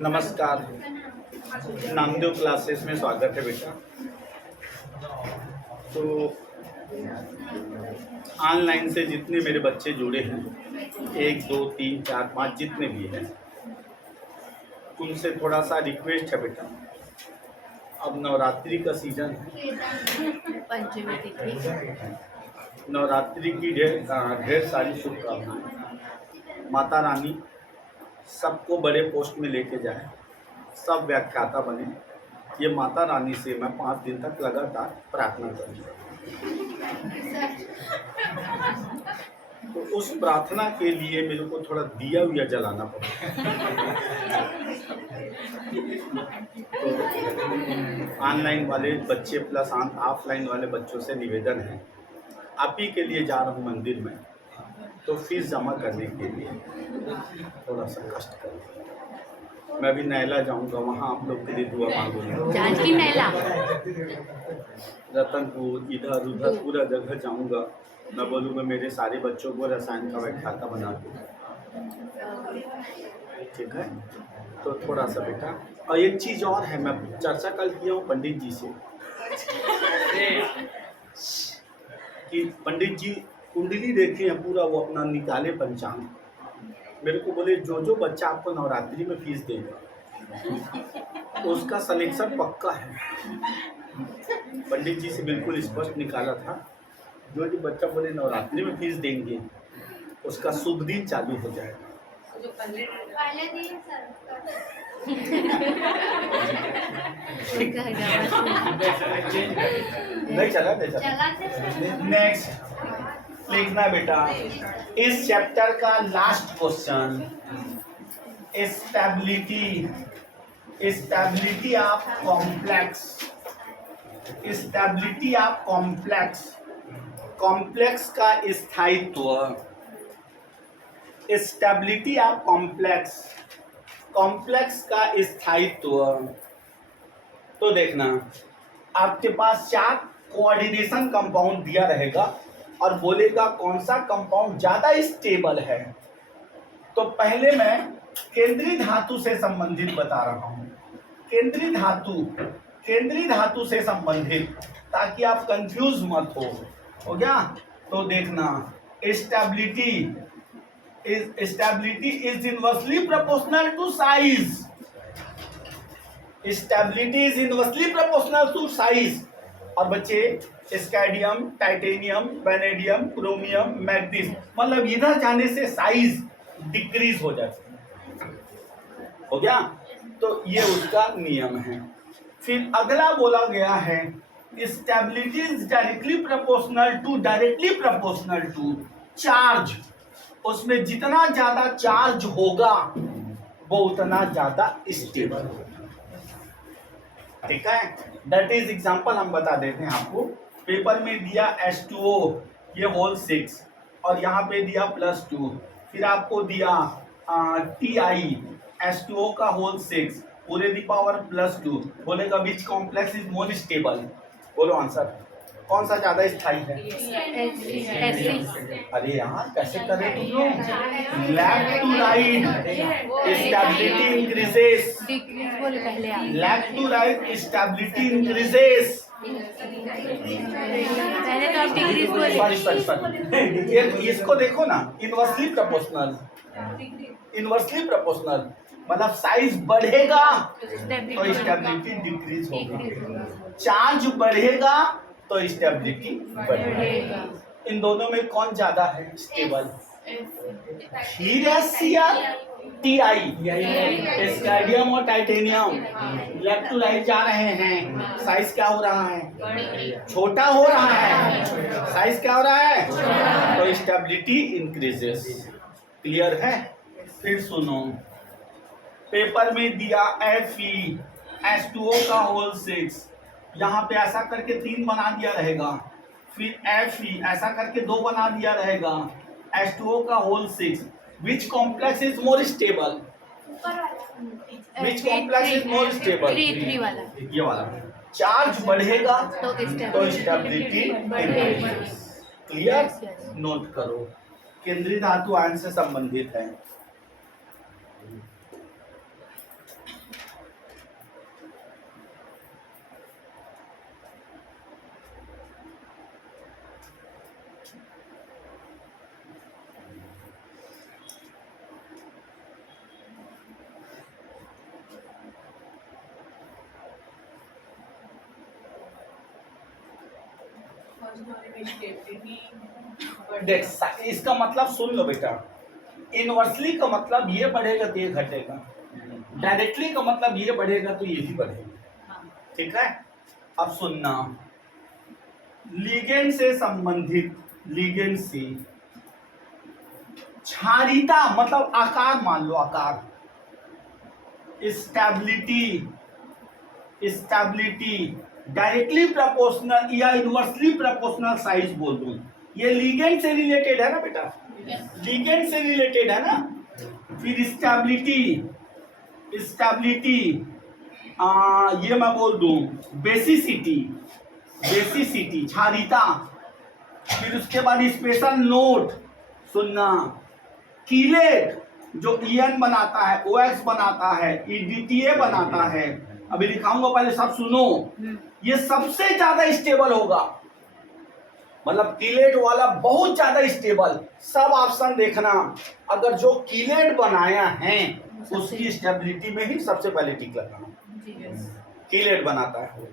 नमस्कार, नामदेव क्लासेस में स्वागत है बेटा। तो ऑनलाइन से जितने मेरे बच्चे जुड़े हैं, 1 2 3 4 5 जितने भी हैं, उनसे थोड़ा सा रिक्वेस्ट है बेटा। अब नवरात्रि का सीजन है, पंचमी तिथि, नवरात्रि की ढेर सारी शुभकामनाएं। माता रानी सबको बड़े पोस्ट में लेके जाए, सब व्याख्याता बने, ये माता रानी से मैं 5 दिन तक लगातार प्रार्थना करूँगा। तो उस प्रार्थना के लिए मेरे को थोड़ा दिया हुआ जलाना पड़ेगा। तो ऑनलाइन वाले बच्चे प्लस ऑफलाइन वाले बच्चों से निवेदन है, आप ही के लिए जा रहा हूँ मंदिर में, तो फीस जमा करने के लिए थोड़ा सा कष्ट करें। मैं भी नैला जाऊंगा, वहाँ आप लोग के लिए दुआ मांगूंगा। जानकी नैला, रतनपुर, इधर उधर पूरा जगह जाऊंगा। मैं बोलूँगा मेरे सारे बच्चों को रसायन का व्याख्याता बना दूँ, ठीक है। तो थोड़ा सा बेटा, और एक चीज़ और है, मैं चर्चा कल किया हूँ पंडित जी से कि पंडित जी कुंडली देखे हैं पूरा, वो अपना निकाले पंचांग, मेरे को बोले जो बच्चा आपको नवरात्रि में फीस देगा उसका सिलेक्शन पक्का है। पंडित जी से बिल्कुल स्पष्ट निकाला था, जो बच्चा बोले नवरात्रि में फीस देंगे उसका शुभ दिन चालू हो जाएगा। नहीं चला, नहीं चला। नेक्स्ट लिखना बेटा, इस चैप्टर का last question, stability of complex, stability of complex, complex का स्थायित्व, स्टेबिलिटी ऑफ कॉम्प्लेक्स, कॉम्प्लेक्स का स्थायित्व। तो देखना, आपके पास 4 कोऑर्डिनेशन कंपाउंड दिया रहेगा और बोलेगा कौन सा कंपाउंड ज्यादा स्टेबल है। तो पहले मैं केंद्रीय धातु से संबंधित बता रहा हूं, केंद्रीय धातु से संबंधित, ताकि आप कंफ्यूज मत हो गया। तो देखना, stability is inversely proportional to size, stability is inversely proportional to size. और बच्चे, scandium, titanium, vanadium, chromium, manganese, मतलब इधर जाने से साइज डिक्रीज हो जाती है, हो गया। तो ये उसका नियम है। फिर अगला बोला गया है, stability is directly proportional to charge, उसमें जितना ज्यादा चार्ज होगा वो उतना ज्यादा स्टेबल होगा, ठीक है। दैट इज एग्जांपल हम बता देते हैं आपको। पेपर में दिया H2O ये होल 6 और यहाँ पे दिया +2, फिर आपको दिया Ti H2O का होल 6 पूरे दी पावर +2, बोलेगा विच कॉम्प्लेक्स इज मोर स्टेबल। बोलो आंसर, कौन सा ज्यादा स्थायी है? अरे यार कैसे करें तुम लोग? Left to right stability increases, left to right stability increases. पहले तो आप डिक्रीज बोले। सॉरी, इसको देखो ना, इनवर्सली प्रोपोर्शनल, मतलब साइज बढ़ेगा तो स्टेबिलिटी डिक्रीज होगा, चार्ज बढ़ेगा तो स्टेबिलिटी बढ़ेगा। इन दोनों में कौन ज्यादा है स्टेबल? Ti, स्कैडियम और टाइटेनियम लेफ्ट टू राइट जा रहे हैं, साइज क्या हो रहा है? छोटा हो रहा है। साइज क्या हो रहा है? तो स्टेबिलिटी इंक्रीजेस। क्लियर है? फिर सुनो, पेपर में दिया Fe H2O का होल 6, यहाँ पे ऐसा करके 3 बना दिया रहेगा, फिर Fe ऐसा करके 2 बना दिया रहेगा, H2O का whole 6। Which complex is more stable? Which complex is more stable? 3 वाला, ये वाला। चार्ज बढ़ेगा तो स्टेबिलिटी बढ़ेगी। क्लियर? नोट करो, केंद्रीय धातु आयन से संबंधित है। देख इसका मतलब सुन लो बेटा, इनवर्सली का मतलब ये बढ़ेगा तो ये घटेगा, डायरेक्टली का मतलब ये बढ़ेगा तो ये भी बढ़ेगा। ठीक है, अब सुनना, लिगेंड से संबंधित, लिगेंड से क्षारीयता मतलब आकार, मान लो आकार, स्टेबिलिटी, स्टेबिलिटी डायरेक्टली प्रोपोर्शनल या इनवर्सली प्रोपोर्शनल साइज बोल दूं, ये लिगेंड से रिलेटेड है ना बेटा, लिगेंड से रिलेटेड है ना। फिर स्टेबिलिटी, स्टेबिलिटी ये मैं बोल दूं बेसिसिटी, बेसिसिटी क्षारीयता। फिर उसके बाद स्पेशल नोट, सुनना, कीलेट जो ईएन बनाता है, ओएक्स बनाता है, ईडीटीए बनाता है, अभी दिखाऊंगा, पहले सब सुनो। ये सबसे ज्यादा स्टेबल होगा, मतलब कीलेट वाला बहुत ज्यादा स्टेबल। सब ऑप्शन देखना, अगर जो कीलेट बनाया है उसकी स्टेबिलिटी में ही सबसे पहले टिक लगाना, कीलेट बनाता है वो।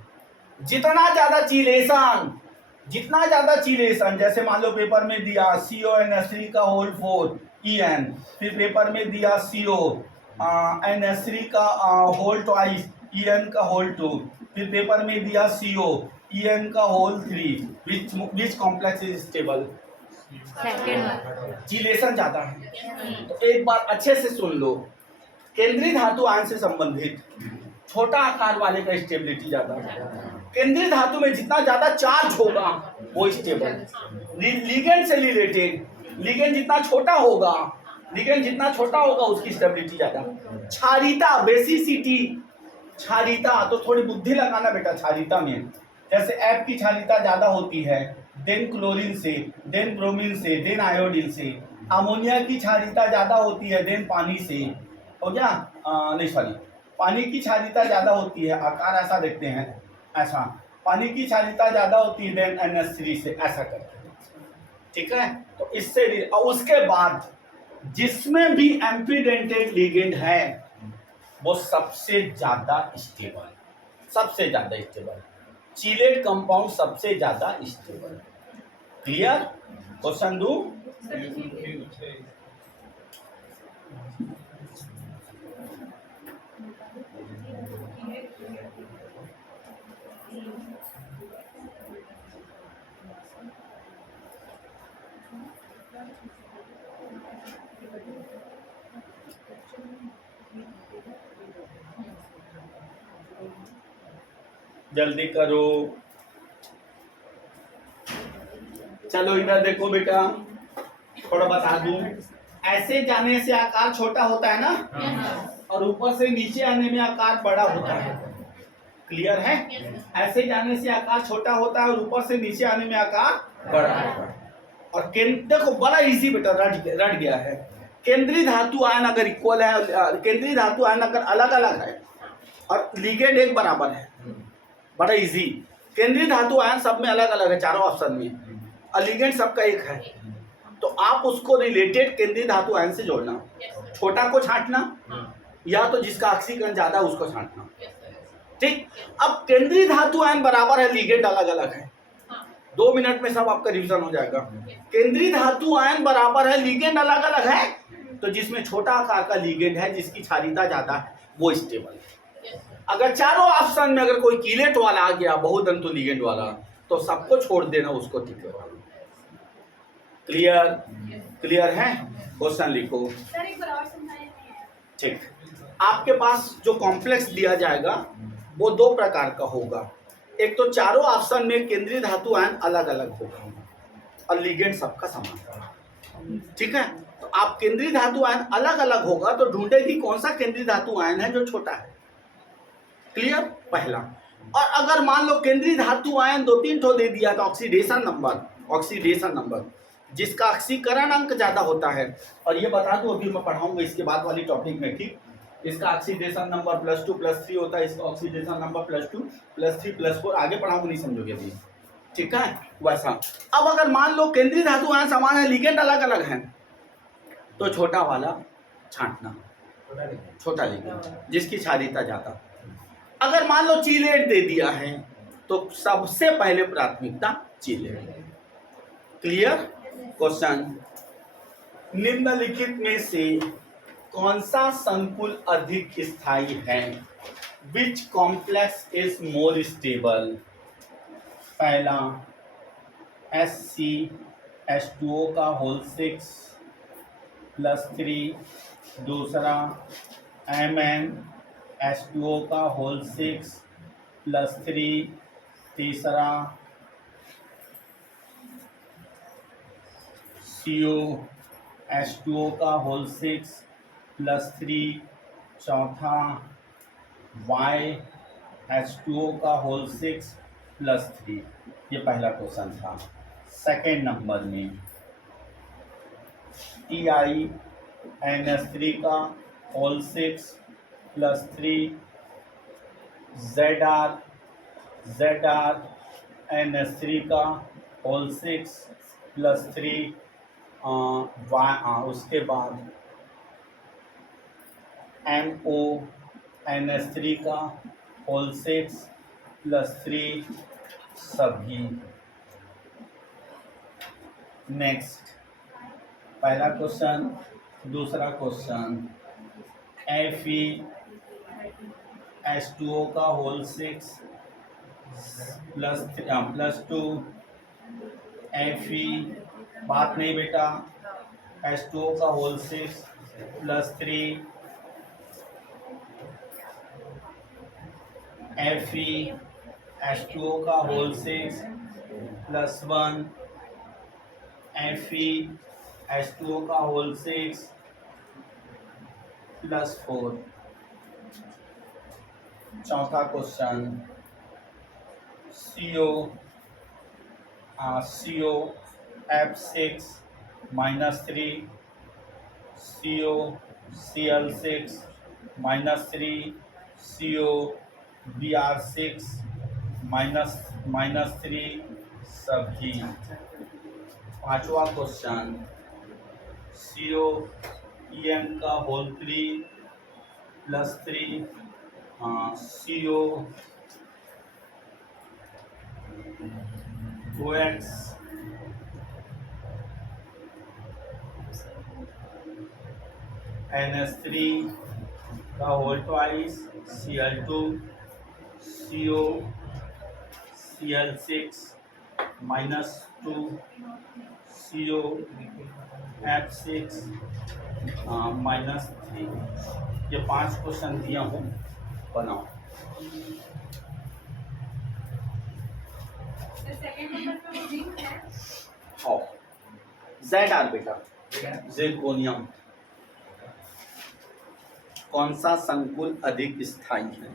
जितना ज्यादा चीलेशन, जितना ज्यादा चीलेशन, जैसे मान लो पेपर में दिया CONH3 का होल 4 EN, फिर पेपर में दिया CO NH3 का होल ट्वाइस EN का होल 2, फिर पेपर में दिया CO EN का whole 3, which complex is stable, chelation ज्यादा है। तो एक बार अच्छे से सुन लो, केंद्रीय धातु आयन से संबंधित छोटा आकार वाले का स्टेबिलिटी ज्यादा है। केंद्रीय धातु में जितना ज्यादा चार्ज होगा वो स्टेबल। लिगेंड से रिलेटेड, लिगेंड जितना छोटा होगा, लिगेंड जितना छोटा होगा उसकी स्टेबिलिटी ज्यादा। क्षारीयता, बेसिसिटी, क्षारीयता तो थोड़ी बुद्धि लगाना बेटा क्षारीयता में। जैसे F की क्षारीयता ज्यादा होती है देन क्लोरीन से, देन ब्रोमीन से, देन आयोडीन से। अमोनिया की क्षारीयता ज्यादा होती है देन पानी से, हो गया, नहीं सॉरी, पानी की क्षारीयता ज्यादा होती है, आकार ऐसा देखते हैं, ऐसा, पानी की क्षारीयता ज्यादा होती है देन NH3 से, ऐसा करते हैं। ठीक है, तो इससे और उसके बाद जिसमें भी एम्फीडेंटेड लिगेंड है वो सबसे ज्यादा स्टेबल, सबसे ज्यादा स्टेबल, चीलेट कंपाउंड सबसे ज्यादा स्टेबल। क्लियर? क्वेश्चन दू, जल्दी करो। चलो इधर देखो बेटा, थोड़ा बता दूं, ऐसे जाने से आकार छोटा होता है ना, और ऊपर से नीचे आने में आकार बड़ा होता है। क्लियर है? ऐसे जाने से आकार छोटा होता है और ऊपर से नीचे आने में आकार बड़ा होता है। और देखो बड़ा इजी बेटा, रट गया है। केंद्रीय धातु आयन अगर इक्वल है, केंद्रीय धातु आयन अगर अलग अलग है और लिगेंड एक बराबर है, बड़ा इजी। केंद्रीय धातु आयन सब में अलग अलग है, चारों ऑप्शन में, और लिगेंड सबका एक है, तो आप उसको रिलेटेड केंद्रीय धातु आयन से जोड़ना, छोटा को छांटना या तो जिसका ऑक्सीकरण ज्यादा उसको छांटना। ठीक, अब केंद्रीय धातु आयन बराबर है, लिगेंड अलग अलग है, 2 मिनट में सब आपका रिवीजन हो जाएगा। केंद्रीय धातु आयन बराबर है, लिगेंड अलग अलग है, तो जिसमें छोटा आकार का लिगेंड है जिसकी क्षारीयता ज्यादा है वो स्टेबल है। अगर चारों ऑप्शन में अगर कोई कीलेट वाला आ गया, बहुतंतु लिगेंड वाला, तो सबको छोड़ देना, उसको टिक लगा। क्लियर? क्लियर है? क्वेश्चन लिखो। ठीक, आपके पास जो कॉम्प्लेक्स दिया जाएगा वो 2 प्रकार का होगा। एक तो चारों ऑप्शन में केंद्रीय धातु आयन अलग अलग होगा और लिगेंड सबका समान। ठीक है, तो आप केंद्रीय धातु आयन अलग अलग होगा तो ढूंढे कि कौन सा केंद्रीय धातु आयन है जो छोटा है। क्लियर? पहला। और अगर मान लो केंद्रीय धातु आयन 2-3 ठो दे दिया तो ऑक्सीडेशन नंबर, ऑक्सीडेशन नंबर जिसका ऑक्सीकरण अंक ज्यादा होता है, और ये बता दूं अभी मैं पढ़ाऊंगा इसके बाद वाली टॉपिक में। ठीक, इसका ऑक्सीडेशन नंबर +2 +3 होता है, इसका ऑक्सीडेशन नंबर +2 +3 +4, आगे पढ़ाऊंगा, नहीं समझोगे अभी। ठीक है, वैसा। अब अगर मान लो केंद्रीय धातु आयन समान है, लिगेंड अलग अलग है, तो छोटा वाला छांटना, छोटा लिगेंड जिसकी क्षारीयता ज्यादा। अगर मान लो चीलेट दे दिया है तो सबसे पहले प्राथमिकता चीलेट। क्लियर? क्वेश्चन, निम्नलिखित में से कौन सा संकुल अधिक स्थायी है? विच कॉम्प्लेक्स इज मोर स्टेबल? पहला HCH2O का होल 6 प्लस 3, दूसरा MnH2O का होल 6 प्लस 3, तीसरा COH2O का होल 6 प्लस 3, चौथा YH2O का होल 6 प्लस 3। ये पहला क्वेश्चन था। सेकेंड नंबर में TiNH3 का होल 6 प्लस 3, ZrNH3 का होल 6 प्लस 3, उसके बाद MONH3 का होल 6 प्लस 3 सभी। नेक्स्ट, पहला क्वेश्चन, दूसरा क्वेश्चन, FeH2O का होल 6 प्लस 2, Fe बात नहीं बेटा, H2O का होल 6 प्लस 3, FeH2O का होल 6 प्लस 1, FeH2O का होल 6 प्लस 4। चौथा question, COF6 minus 3, COCl6 minus 3, COBr6 minus 3 सभी। पांचवा क्वेश्चन, COEN का होल 3 प्लस 3, COOX NH3 का whole twice, Cl2, COCl6 minus 2, COF6 minus 3। ये 5 क्वेश्चन दिया हूँ, बनाओ। हाँ, ZR बेटा, जिरकोनियम। कौन सा संकुल अधिक स्थायी है?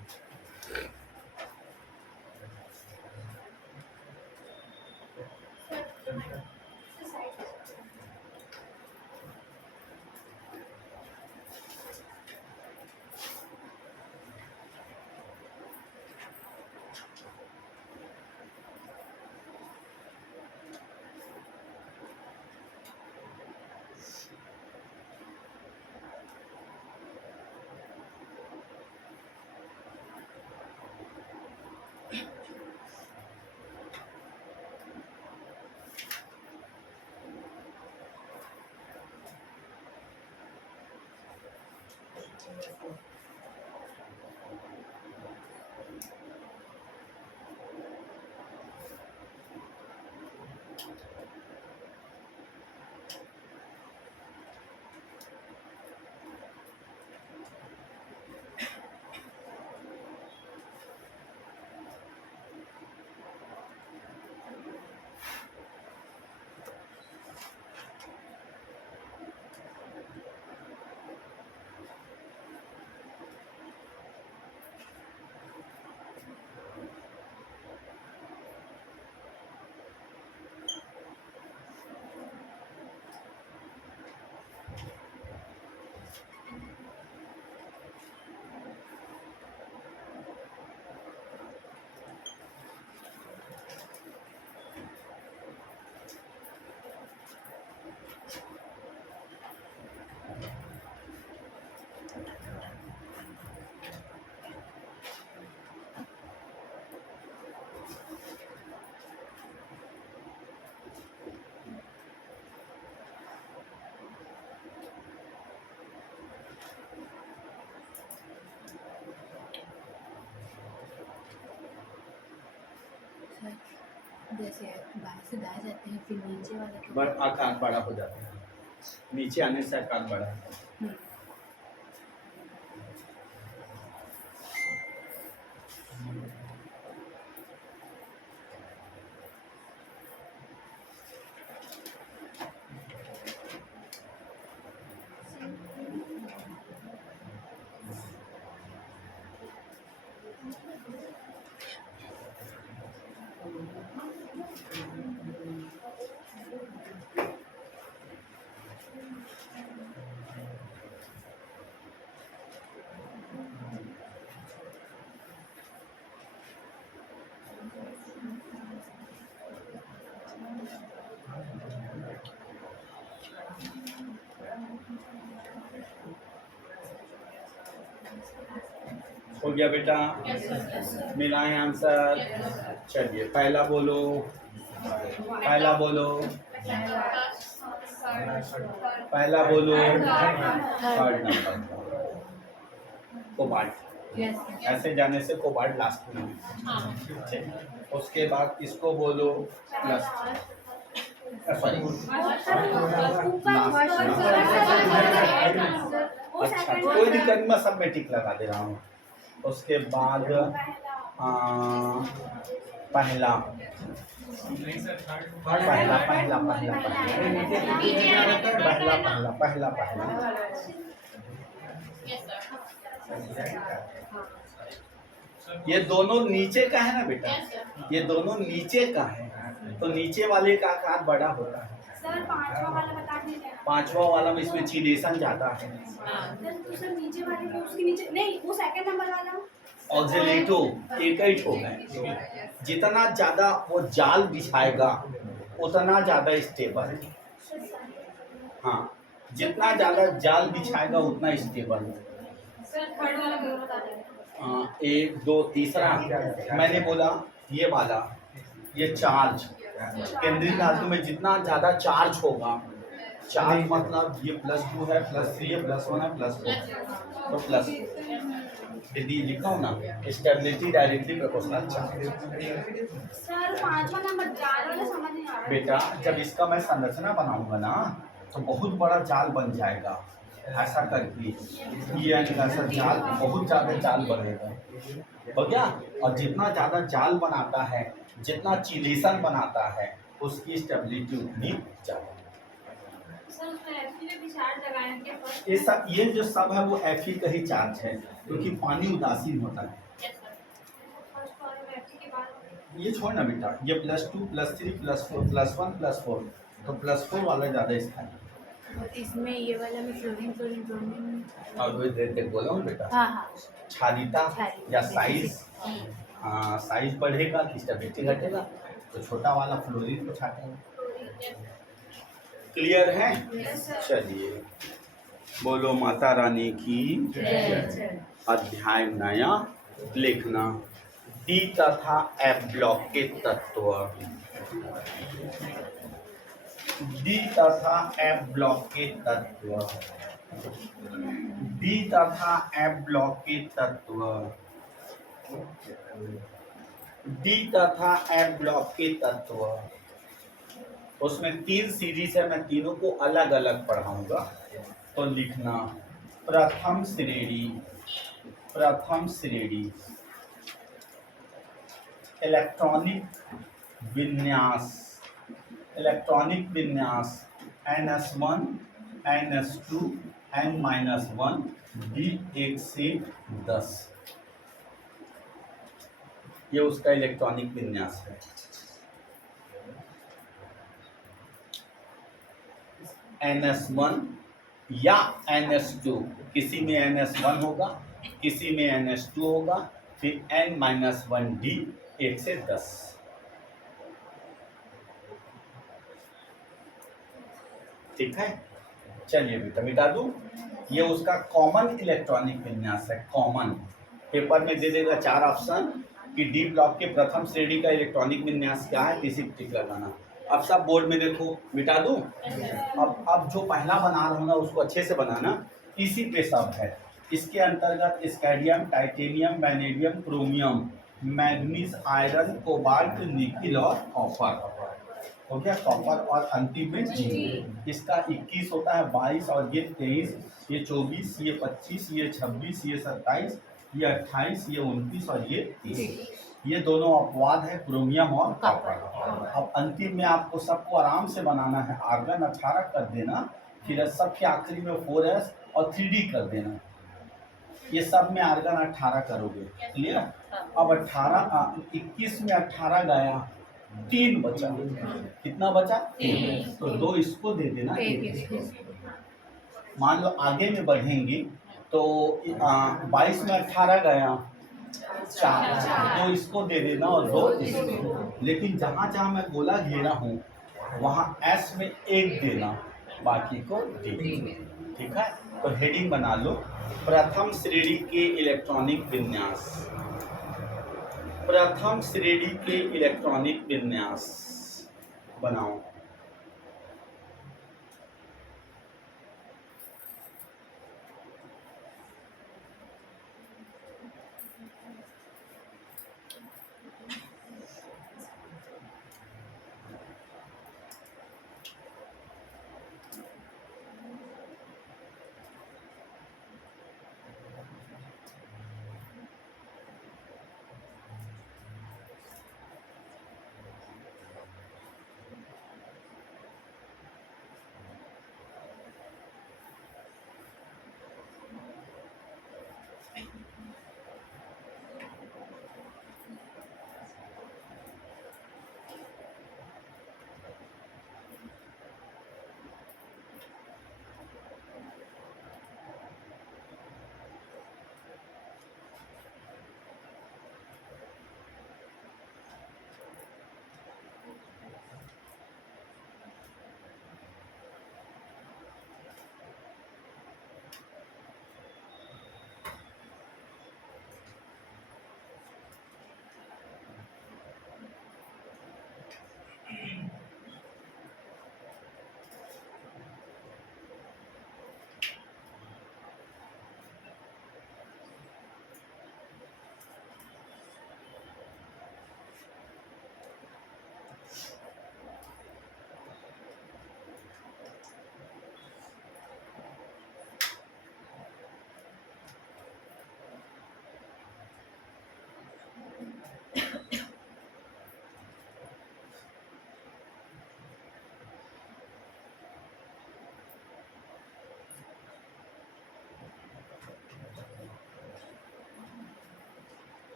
जैसे बाएं से दाएं जाते हैं फिर नीचे वाला तो बट आकार बड़ा हो जाता है, नीचे आने से आकार बड़ा है। हम्म, हो गया बेटा? मिलाएं आंसर। चलिए पहला बोलो, पहला बोलो, पहला बोलो। थर्ड नंबर कोबाल्ट, यस ऐसे जाने से कोबाल्ट लास्ट में। ठीक, उसके बाद इसको बोलो प्लस, सॉरी अच्छा कोई दिक्कत नहीं, मैं सब में टिक लगा दे रहा हूँ। उसके बाद पहला पहला पहला पहला पहला पहला पहला ये दोनों नीचे का है ना बेटा, ये दोनों नीचे का है, तो नीचे वाले का आकार बड़ा होता है। सर पांचवा वाला बता दीजिए। पांचवा वाला में इसमें चिलेशन ज्यादा है। सर तो सर नीचे वाले को उसके नीचे नहीं, वो सेकंड नंबर वाला ऑक्सिलेटो एक ही ठोक है, जितना ज्यादा वो जाल बिछाएगा उतना ज्यादा स्टेबल है। हाँ, जितना ज्यादा जाल बिछाएगा उतना स्टेबल है। सर थर्ड वाला बोलो बता दीजिए। एक दो तीसरा मैंने बोला ये वाला, ये चार्ज केंद्रीय धातु में जितना ज्यादा चार्ज होगा, चार्ज मतलब ये +2 है, +3 है, +1 है, +4 तो प्लस यदि लिखा हो ना stability directly proportional charge. Sir पांचवा नंबर जाल वाला समझ नहीं आ रहा बेटा जब इसका मैं संरचना बनाऊंगा ना तो बहुत बड़ा जाल बन जाएगा, ऐसा करके ये ऐसा जाल बहुत ज्यादा जाल बनेगा, हो गया। और जितना ज्यादा जाल बनाता है, जितना चिलेशन बनाता है, उसकी स्टेबिलिटी उतनी ज्यादा। सर उसमें एक्चुअली भी चार्ज लगाए हैं क्या फर्स्ट? ये जो सब है वो Fe का ही चार्ज है, क्योंकि पानी उदासीन होता है। फर्स्ट वाले में Fe के बाद ये छोड़ ना बेटा, ये +2 +3 +4 +1 +4 तो +4 वाला ज्यादा इसका है। और इसमें ये वाला में फ्लोरीन फ्लोरीन ब्रोमीन और वो देख बोला हूँ बेटा, हाँ हाँ क्षारीयता क्षारीयता। या साइज, साइज बढ़ेगा कि स्टेबिलिटी घटेगा, तो छोटा वाला फ्लोरीन को छाटेगा। क्लियर है? चलिए बोलो माता रानी की। अध्याय नया लिखना, डी तथा एफ ब्लॉक के तत्व, डी तथा एफ ब्लॉक के तत्व, डी तथा एफ ब्लॉक के तत्व, डी तथा एफ ब्लॉक के तत्व। उसमें 3 सीरीज है, मैं तीनों को अलग अलग पढ़ाऊंगा, तो लिखना प्रथम श्रेणी, प्रथम श्रेणी इलेक्ट्रॉनिक विन्यास, इलेक्ट्रॉनिक विन्यास NS1 NS2 N-1 D1 से 10, ये उसका इलेक्ट्रॉनिक विन्यास है। NS1 या NS2, किसी में NS1 होगा, किसी में NS2 होगा, फिर N-1 D 1 से 10। ठीक है, चलिए बेटा मिटा दूं, ये उसका कॉमन इलेक्ट्रॉनिक विन्यास है। कॉमन पेपर में दे देगा 4 ऑप्शन कि डी ब्लॉक के प्रथम श्रेणी का इलेक्ट्रॉनिक विन्यास क्या है, किसी टिक लगाना। अब सब बोर्ड में देखो, मिटा दूं। अब जो पहला बना रहा हूँ ना उसको अच्छे से बनाना, इसी पे सब है। इसके अंतर्गत scandium, titanium, vanadium, chromium manganese, iron, cobalt, nickel और कॉपर। हो गया कॉपर और अंतिम में जिंक। इसका 21 होता है, 22 और ये 23, ये 24, ये 25, ये 26, ये 27, ये 28, ये 29 और ये 30। ये दोनों अपवाद है, क्रोमियम और कॉपर। अब अंतिम में आपको सबको आराम से बनाना है। आर्गन 18 कर देना, फिर सबके आखिरी में 4s और 3d कर देना। ये सब में आर्गन 18 करोगे, क्लियर। अब 21 में 18 गया, 3 बचा। कितना बचा? 3। तो 2 इसको दे देना, 1 इसको। मान लो आगे में बढ़ेंगे तो 22 में 18 गया, 4, 2 इसको दे देना और 2 इसको। लेकिन जहाँ जहाँ मैं गोला घेरा हूँ वहाँ S में 1 देना, बाकी को D। ठीक है, तो हेडिंग बना लो, प्रथम श्रेणी के इलेक्ट्रॉनिक विन्यास। प्रथम श्रेणी के इलेक्ट्रॉनिक विन्यास बनाओ।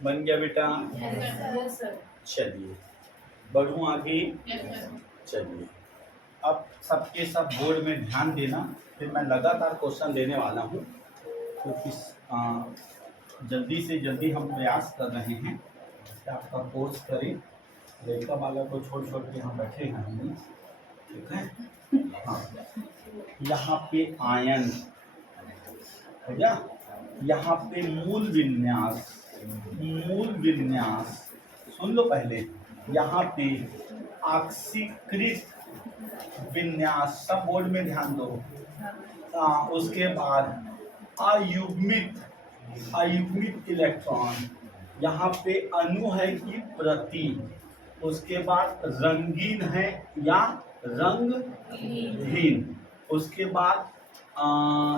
बन गया बेटा? चलिए बढ़ूँ आगे। चलिए अब सबके सब बोर्ड में ध्यान देना, फिर मैं लगातार क्वेश्चन देने वाला हूँ, क्योंकि जल्दी से जल्दी हम प्रयास कर रहे हैं कि आपका कोर्स करें। लड़का वाला को छोड़ छोड़ के हम बैठे हैं हम, ठीक है। हाँ, यहाँ पे आयन हो गया, यहाँ पे मूल विन्यास, मूल विन्यास सुन लो पहले, यहाँ पे ऑक्सीकृत विन्यास, सब बोर्ड में ध्यान दो। उसके बाद अयुग्मित, अयुग्मित इलेक्ट्रॉन, यहाँ पे अणु है कि प्रति, उसके बाद रंगीन है या रंगहीन, उसके बाद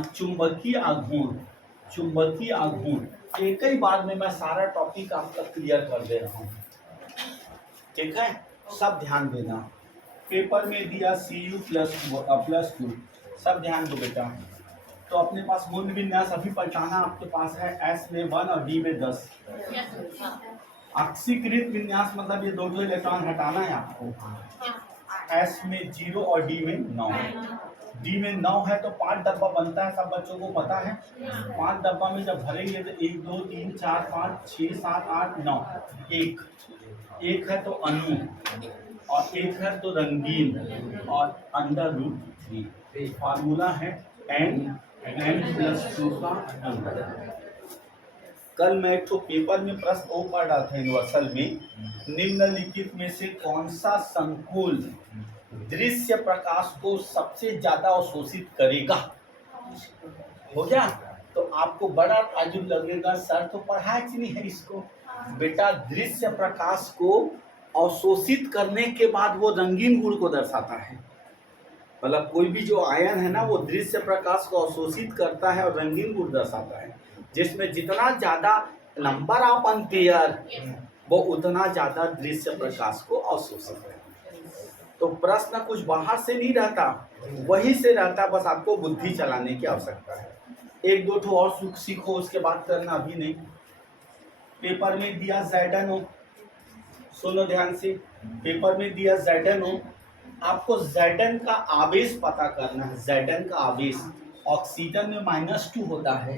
चुंबकीय आघूर्ण, चुंबकीय आघूर्ण। एक ही बार में मैं सारा टॉपिक आपका क्लियर कर दे रहा हूँ, ठीक है। सब ध्यान देना, पेपर में दिया Cu+2, सब ध्यान दो बेटा। तो अपने पास मूल विन्यास अभी पहचाना आपके पास है, S में 1 और D में 10। ऑक्सीकृत विन्यास मतलब ये 2 इलेक्ट्रॉन हटाना है आपको, एस में 0 और डी में 9। डी में 9 है तो 5 डब्बा बनता है, सब बच्चों को पता है। 5 डब्बा में जब भरेंगे तो 1 2 3 4 5 6 7 8 9, एक है तो अनु और एक है तो रंगीन और अंडर रूट 3। फार्मूला है n+2 का अंडर। कल मैं एक तो पेपर में प्रश्न वो पढ़ रहा था यूनिवर्सल में, निम्नलिखित में से कौन सा संकुल दृश्य प्रकाश को सबसे ज्यादा अवशोषित करेगा। हो गया? तो आपको बड़ा ताजुब लगेगा, सर तो पढ़ाया कि नहीं है इसको। बेटा दृश्य प्रकाश को अवशोषित करने के बाद वो रंगीन गुण को दर्शाता है। मतलब कोई भी जो आयन है ना वो दृश्य प्रकाश को अवशोषित करता है और रंगीन गुण दर्शाता है, जिसमें जितना ज्यादा नंबर ऑफ एम्पियर वो उतना ज्यादा दृश्य प्रकाश को अवशोषित करता है। तो प्रश्न कुछ बाहर से नहीं रहता, वही से रहता, बस आपको बुद्धि चलाने की आवश्यकता है। एक दो ठो और सीखो, उसके बाद करना, अभी नहीं। पेपर में दिया Z_NO, सुनो ध्यान से, पेपर में दिया Z_NO, आपको Zn का आवेश पता करना है। Zn का आवेश ऑक्सीजन में -2 होता है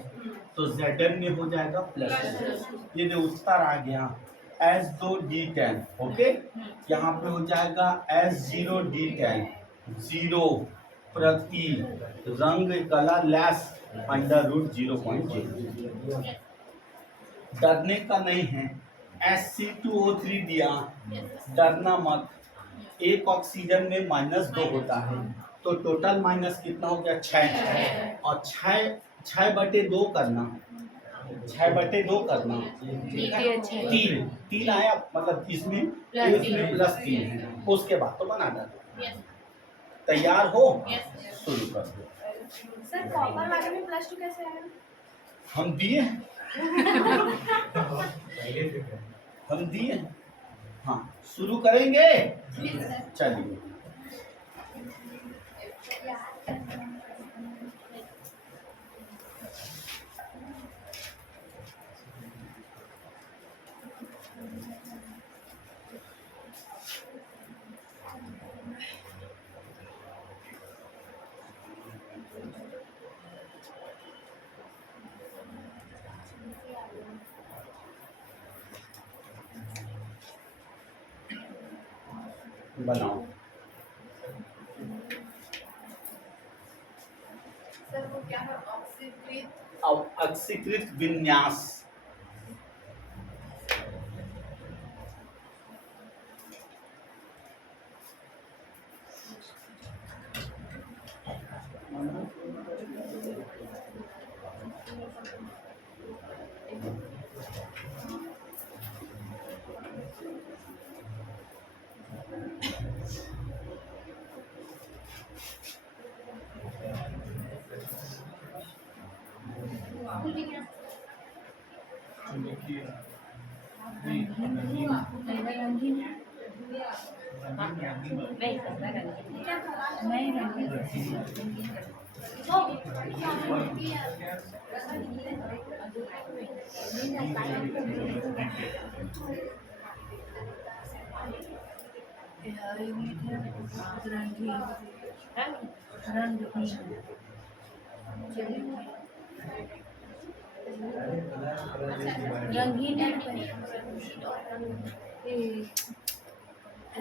तो Zn में हो जाएगा +2। ये उत्तर आ गया S2D10। ओके, यहाँ पे हो जाएगा S0D10, 0 प्रति रंग कलर लेस √0.0। डरने का नहीं है। Sc2O3 दिया, डरना मत। एक ऑक्सीजन में -2 होता है तो टोटल माइनस कितना हो गया 6, और 6/2 करना, 6/2 करना, 3 आया, मतलब इसमें +3 है, उसके बाद तो बना डालो। तैयार हो? शुरू कर दो। सर कॉपर वाले में +2 कैसे आया? हम दिए हम दिए। हाँ, शुरू करेंगे। चलिए, बनाओ। सर वो क्या है ऑक्सीकृत? ऑक्सीकृत विन्यास।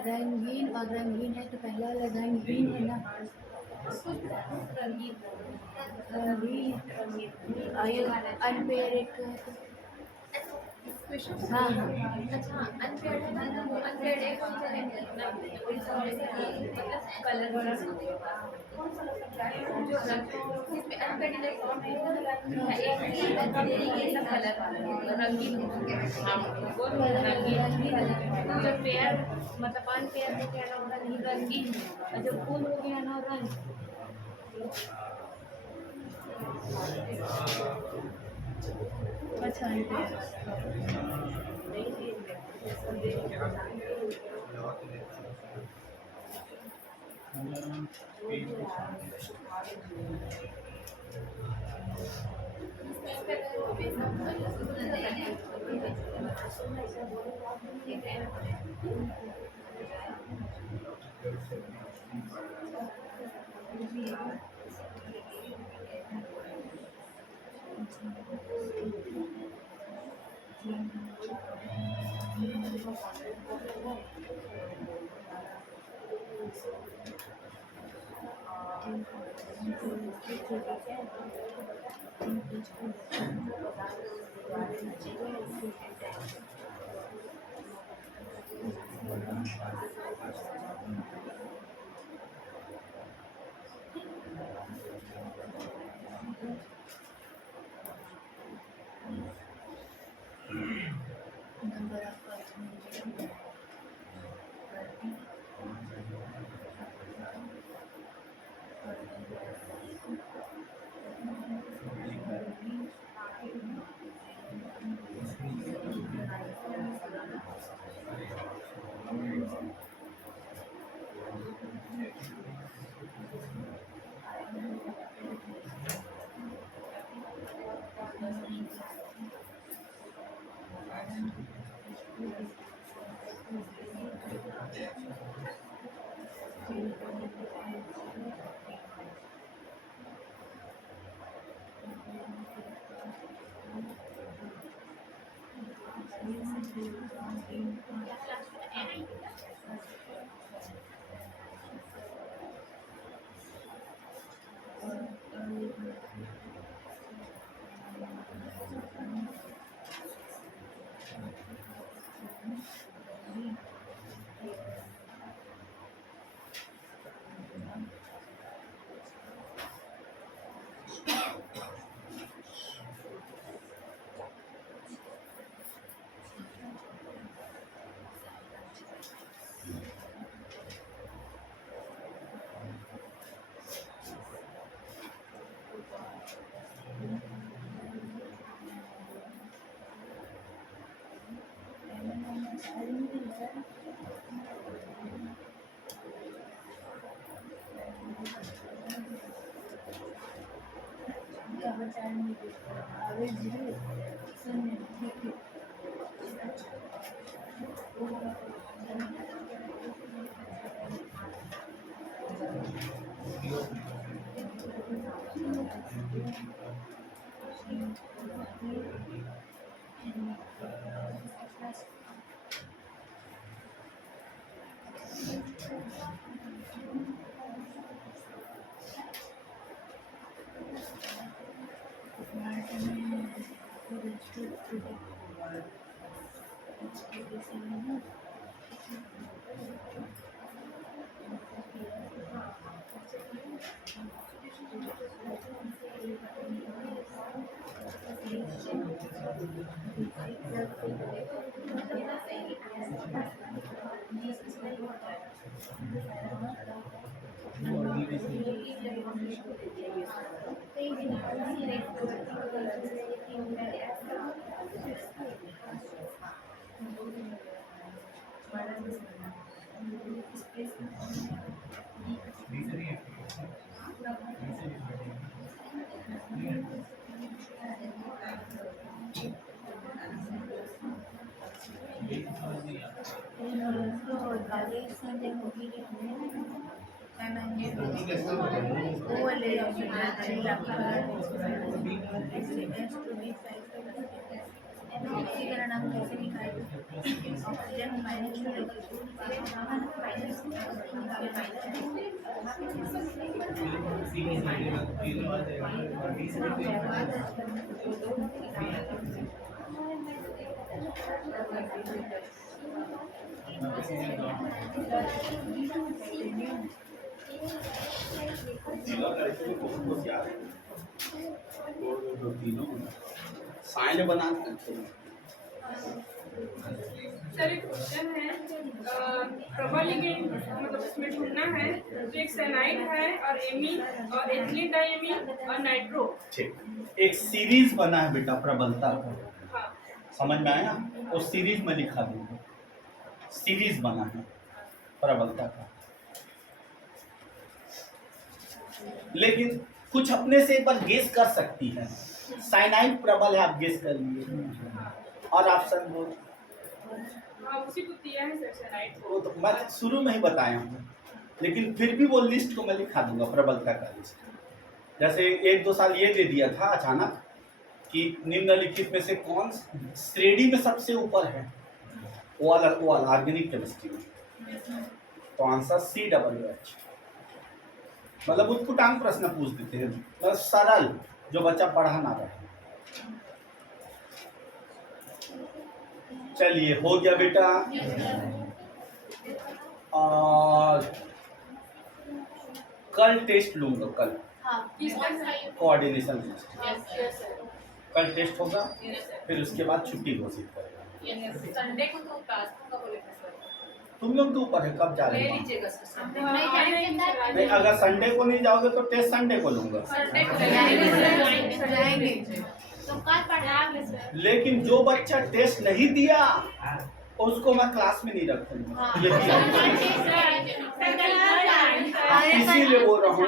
रंगीन और रंगीन है तो पहला वाला रंगीन है ना, रंगीन अनपेयर एक है तो हाँ हाँ अच्छा अनपेयर्ड है ना, अनपेयर्ड एक कलर कौन सा लगता है जो इसमें अनपेयर्ड इलेक्ट्रॉन है, एक सब कलर रंगीन वो रंगीन जो पेयर मतलब अनपेयर में क्या होगा नहीं रंगीन, और जो फूल हो गया ना रंग। अच्छा ठीक है। नंबर ऑफ पर्सन साइंड बना सकते हैं। सर एक क्वेश्चन है प्रबल लिगेंड मतलब इसमें ढूंढना है तो एक साइनाइड है और एमीन और एथिलीन डाइमीन और नाइट्रो। ठीक, एक सीरीज बना है बेटा प्रबलता का, हाँ समझ में आया? उस सीरीज में लिखा देंगे, सीरीज बना है प्रबलता का। लेकिन कुछ अपने से एक बार गेस कर सकती है। साइनाइड प्रबल है, आप गेस कर लिए और ऑप्शन बोल। हाँ उसी को दिया है सर साइनाइड को। वो तो मैं शुरू में ही बताया हूँ, लेकिन फिर भी वो लिस्ट को मैं लिखा दूंगा, प्रबलता का लिस्ट। जैसे 1-2 साल ये दे दिया था अचानक कि निम्नलिखित में से कौन श्रेणी में सबसे ऊपर है, वो वाला ऑर्गेनिक केमिस्ट्री में, तो आंसर CWH। मतलब उत्पुटांग प्रश्न पूछ देते हैं, मतलब सरल, जो बच्चा पढ़ा ना रहे। चलिए हो गया बेटा। और कल टेस्ट लूंगा, कल कोऑर्डिनेशन टेस्ट, कल टेस्ट होगा, फिर उसके बाद छुट्टी घोषित करेगा। संडे को तो क्लास का बोलेगा सर, तुम लोग के ऊपर है कब जा रहे ले हो। लीजिएगा सर। नहीं जाएंगे नहीं, अगर संडे को नहीं जाओगे तो टेस्ट संडे को लूंगा, संडे को जाएंगे तो कल पढ़ाएंगे सर। लेकिन जो बच्चा टेस्ट नहीं दिया उसको मैं क्लास में नहीं रखूंगा, इसीलिए बोल रहा हूँ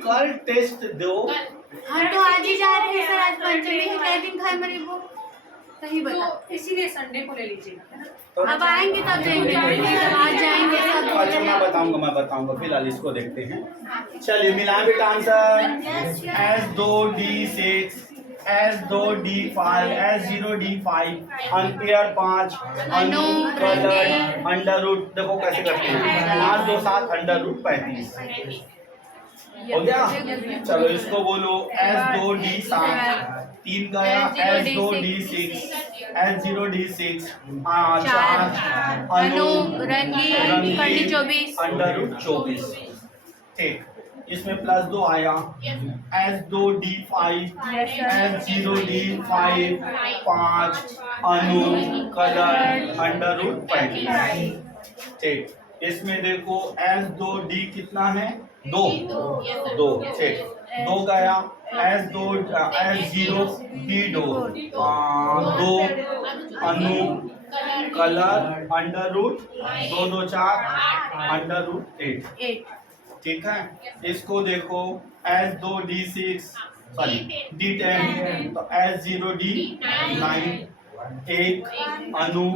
कल टेस्ट दो। हाँ तो आज ही जा रहे हैं सर, आज पंचमी है, कै दिन खाए मरे वो सही बता। तो इसीलिए संडे को ले लीजिएगा। तो अब आएंगे तब देंगे, आज जाएंगे सब। अच्छा मैं बताऊंगा, फिलहाल इसको देखते हैं। चलिए मिलाएं बेटा answer. S2D6, S2D5, S0D5, ampere 5, अनु कलर अंडर रूट, देखो कैसे करते हैं, 5 2 7 अंडर रूट 35 हो गया। चलो इसको बोलो S2D7, 3 गया, S2D6, S0D6, 4 अनु रंगीन पंडी 24 अंडर रूट 24। ठीक, इसमें +2 आया, S2D5, S0D5, 5 अनु कलर अंडर रूट 35। ठीक, इसमें देखो S2D कितना है, 2 ठीक, 2 गया, S0D2, 2 अनु colour under root 2 2 4 under root 8। ठीक है, इसको देखो S2D6 सॉरी D10, तो S0D9, 1 अनु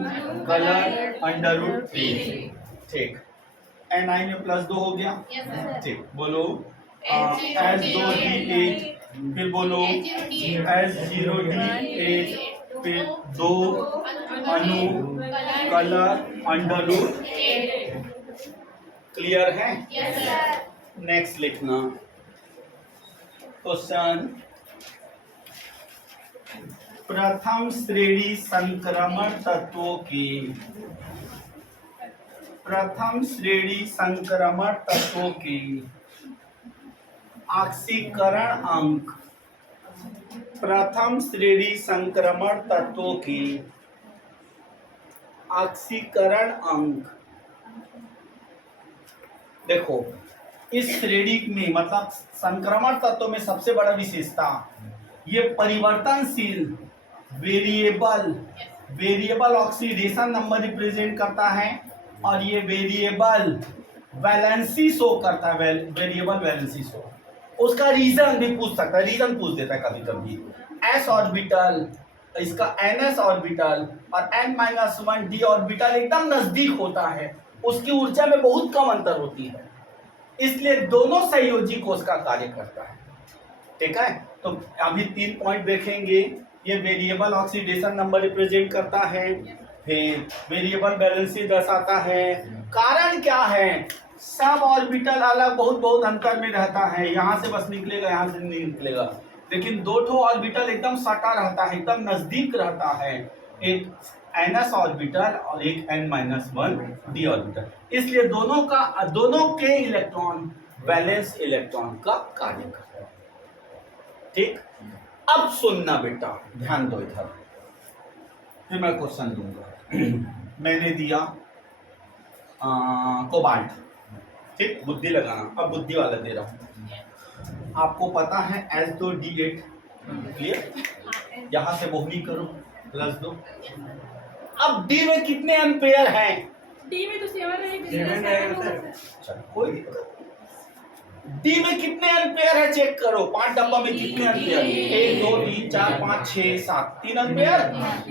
कलर अंडर रूट 3। ठीक, N9 में +2 हो गया। ठीक, बोलो S2D8, फिर बोलो S0D8, फिर 2 अनु कलर अंडर रूट। क्लियर है। नेक्स्ट लिखना क्वेश्चन, प्रथम श्रेणी संक्रमण तत्वों की, प्रथम श्रेणी संक्रमण तत्वों की ऑक्सीकरण अंक, प्रथम श्रेणी संक्रमण तत्वों की ऑक्सीकरण अंक। देखो इस श्रेणी में मतलब संक्रमण तत्वों में सबसे बड़ा विशेषता ये परिवर्तनशील वेरिएबल ऑक्सीडेशन नंबर रिप्रेजेंट करता है, और ये वेरिएबल वैलेंसी शो करता है, वेरिएबल वैलेंसी शो। उसका रीजन भी पूछ सकता है, रीजन पूछ देता है कभी कभी। s ऑर्बिटल, इसका ns ऑर्बिटल और n-1 d ऑर्बिटल एकदम नजदीक होता है, उसकी ऊर्जा में बहुत कम अंतर होती है, इसलिए दोनों संयोजी कोष का कार्य करता है। ठीक है, तो अभी 3 पॉइंट देखेंगे। ये वेरिएबल ऑक्सीडेशन नंबर रिप्रेजेंट करता है, फिर वेरिएबल बैलेंसी दर्शाता है। कारण क्या है, सब ऑर्बिटल अलग बहुत अंतर में रहता है, यहाँ से बस निकलेगा, यहाँ से नहीं निकलेगा, लेकिन 2 ठो ऑर्बिटल एकदम सटा रहता है, एकदम नजदीक रहता है, एक ns ऑर्बिटल और एक n-1 d ऑर्बिटल, इसलिए दोनों के इलेक्ट्रॉन वैलेंस इलेक्ट्रॉन का कार्य करते हैं। ठीक, अब सुनना बेटा, ध्यान दो इधर, फिर मैं क्वेश्चन दूंगा। मैंने दिया कोबाल्ट, ठीक, बुद्धि लगाना, अब बुद्धि वाला दे रहा हूं। आपको पता है S2D8, क्लियर, यहां से बोहनी करो, +2। अब D में कितने एम्पेयर हैं? डी में तो 7 है, चलो कोई दिक्कत। D में कितने एम्पेयर है चेक करो, 5 डब्बा में कितने एम्पेयर, 1 2 3 4 5 6 7, 3 एम्पेयर।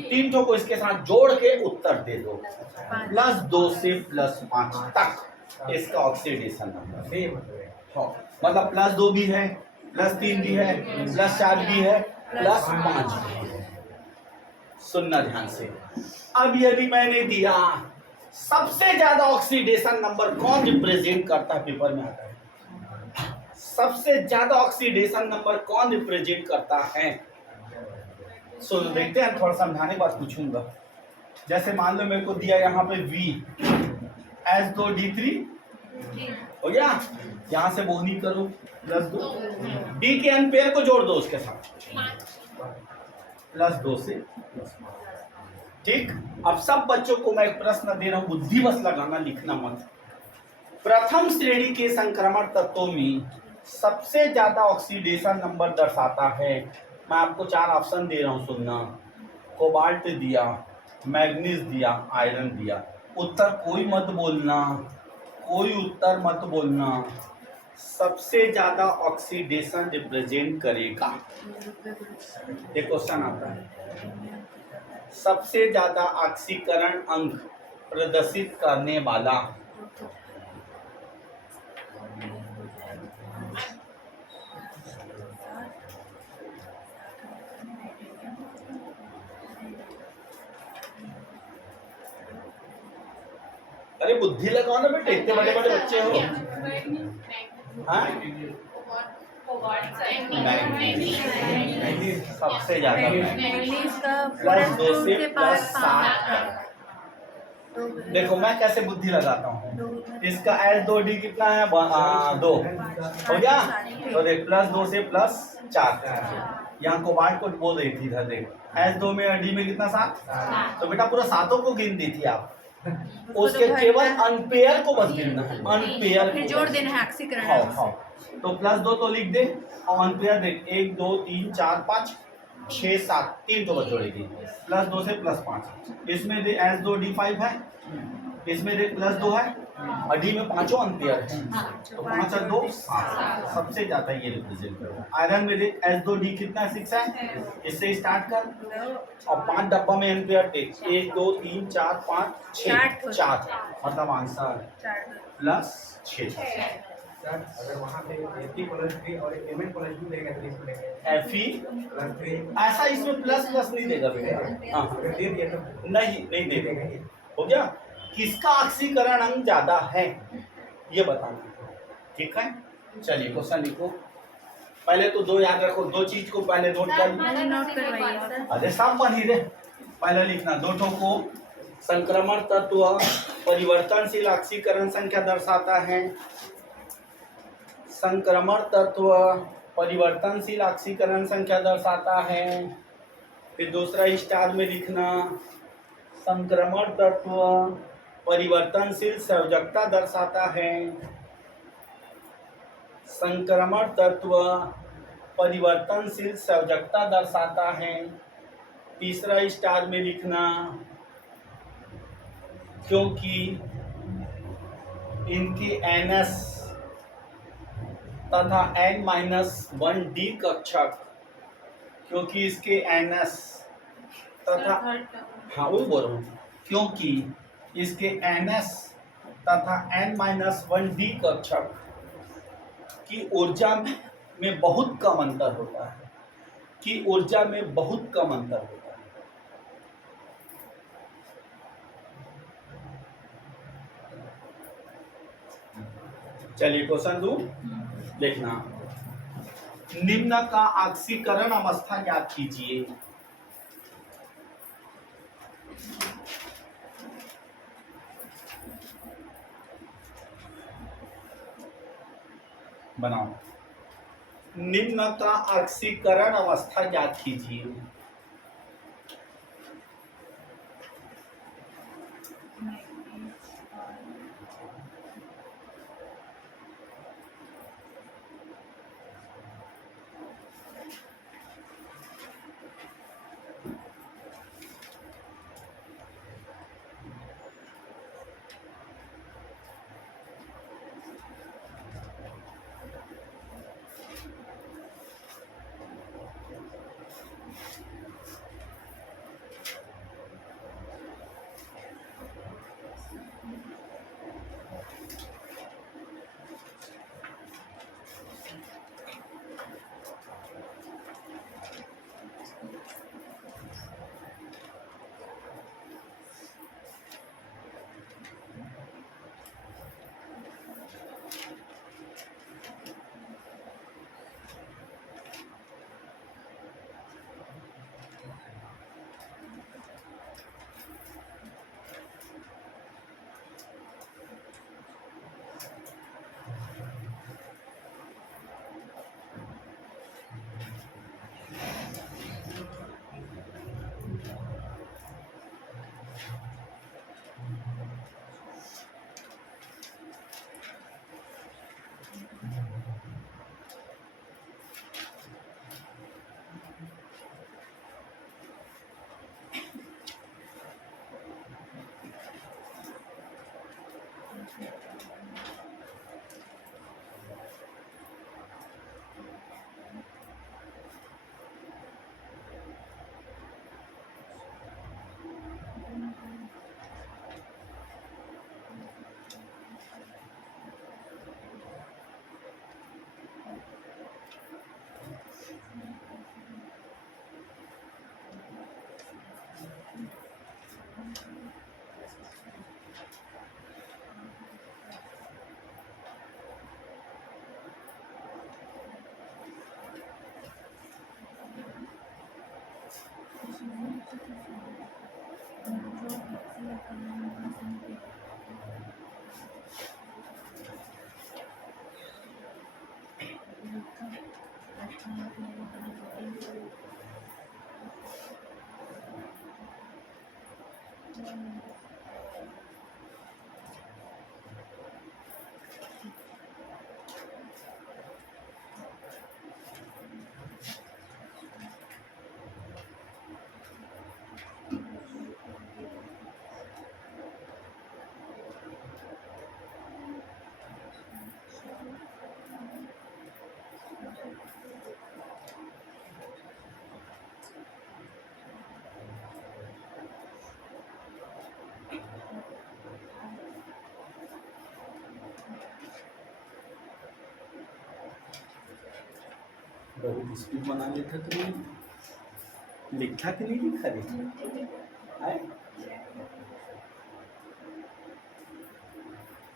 3 ठो को इसके साथ जोड़ के उत्तर दे दो, +2 से +5 तक इसका ऑक्सीडेशन नंबर। हाँ, मतलब +2 भी है, +3 भी है, +4 भी है, +5 भी है। सुनना ध्यान से। अब यदि मैंने दिया सबसे ज्यादा ऑक्सीडेशन नंबर कौन रिप्रेजेंट करता है, पेपर में आता है, सबसे ज्यादा ऑक्सीडेशन नंबर कौन रिप्रेजेंट करता है? सो देखते हैं, थोड़ा समझाने के बाद पूछूंगा। जैसे मान लो मेरे को दिया यहाँ पे V(H2) हो गया, यहाँ से बोहनी करो +2, D के एम्पेयर को जोड़ दो उसके साथ, +2 से ठीक। अब सब बच्चों को मैं एक प्रश्न दे रहा हूं, बुद्धि बस लगाना, लिखना मत। प्रथम श्रेणी के संक्रमण तत्वों में सबसे ज्यादा ऑक्सीडेशन नंबर दर्शाता है, मैं आपको 4 ऑप्शन दे रहा हूं, सुनना। कोबाल्ट दिया, मैग्नीज दिया, आयरन दिया। उत्तर कोई मत बोलना, कोई उत्तर मत बोलना। सबसे ज्यादा ऑक्सीडेशन रिप्रेजेंट करेगा, एक क्वेश्चन आता है, सबसे ज्यादा ऑक्सीकरण अंक प्रदर्शित करने वाला। अरे बुद्धि लगाओ ना बेटे, इतने बड़े बड़े बच्चे हो। हाँ? सबसे ज्यादा मैग्नीज का +2 से के पास +7। देखो मैं कैसे बुद्धि लगाता हूँ, इसका H2D कितना है, 2 हो गया, तो देख +2 से +4, यहाँ कोबाल्ट को बोल रही थी, इधर देख H2 में D में कितना 7, तो बेटा पूरा 7 को गिन दी थी आप, उसके केवल अनपेयर को बस गिनना है, अनपेयर फिर जोड़ देना है ऑक्सीकरण। हाँ हाँ, तो +2 तो लिख दे, और अनपेयर देख 1 2 3 4 5 6 7, 3 तो बस जोड़ेगी, +2 से +5। इसमें देख H2D5 है, इसमें देख +2 है, और D में 5 अनपेयर है, तो 5 और 2 7, सबसे ज्यादा ये रिप्रेजेंट करेगा। आयरन में देख H2D कितना 6 है, इससे स्टार्ट कर, और 5 डब्बा में एम्पेयर देख 1 2 3 4 5 6, 4 मतलब आंसर +6। अगर वहाँ पे Fe+3 और Mn+2 देगा तो इसको लेंगे Fe ऐसा, इसमें प्लस नहीं देगा बेटा, हाँ अगर दे दिया तो नहीं दे देगा। हो गया, किसका ऑक्सीकरण अंक ज्यादा है ये बताना, ठीक है। चलिए क्वेश्चन लिखो, पहले तो 2 याद रखो, 2 चीज को पहले नोट कर, नोट करवाइए सर। अरे सब बन ही रहे, पहले लिखना 2 ठो को संक्रमण तत्व परिवर्तनशील ऑक्सीकरण संख्या दर्शाता है, संक्रमण तत्व परिवर्तनशील ऑक्सीकरण संख्या दर्शाता है। फिर दूसरा स्टार में लिखना संक्रमण तत्व परिवर्तनशील संयोजकता दर्शाता है, संक्रमण तत्व परिवर्तनशील संयोजकता दर्शाता है। तीसरा स्टार में लिखना क्योंकि इनके NS तथा N-1D कक्षक, क्योंकि इसके NS तथा, हाँ वही बोल रहा हूँ, क्योंकि इसके NS तथा N-1D कक्षक की ऊर्जा में बहुत कम अंतर होता है, कि ऊर्जा में बहुत कम अंतर होता है। चलिए क्वेश्चन 2 देखना, निम्न का ऑक्सीकरण अवस्था ज्ञात कीजिए। बनाओ, निम्न का ऑक्सीकरण अवस्था ज्ञात कीजिए। बहुत स्पीड बना लेता तुम, लिखा कि नहीं लिखा लिखा है?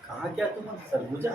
कहाँ क्या तुम सरगुजा?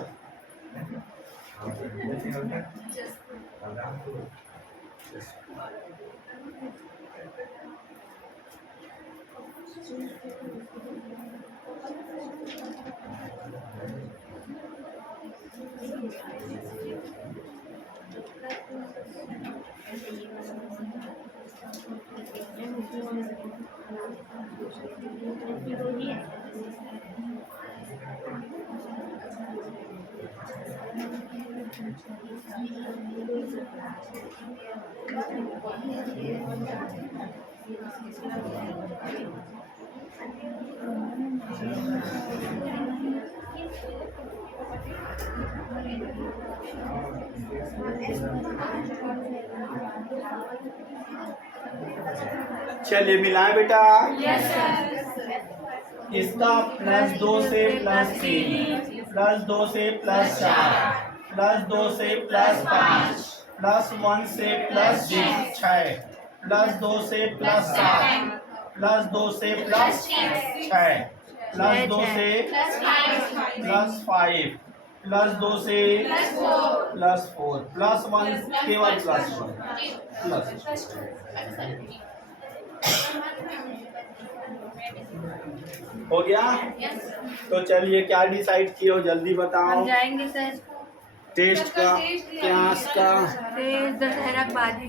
चलिए मिलाएं बेटा। इसका +2 से +3, +2 से +4, +2 से +5, +1 से +6, +2 से +7, +2 से +6, +2 से +5, +2 से +4, +1 केवल +1 हो गया। तो चलिए क्या डिसाइड किए हो जल्दी बताओ। हम जाएंगे सर टेस्ट का, क्लास का, फिर दशहरा के बाद ही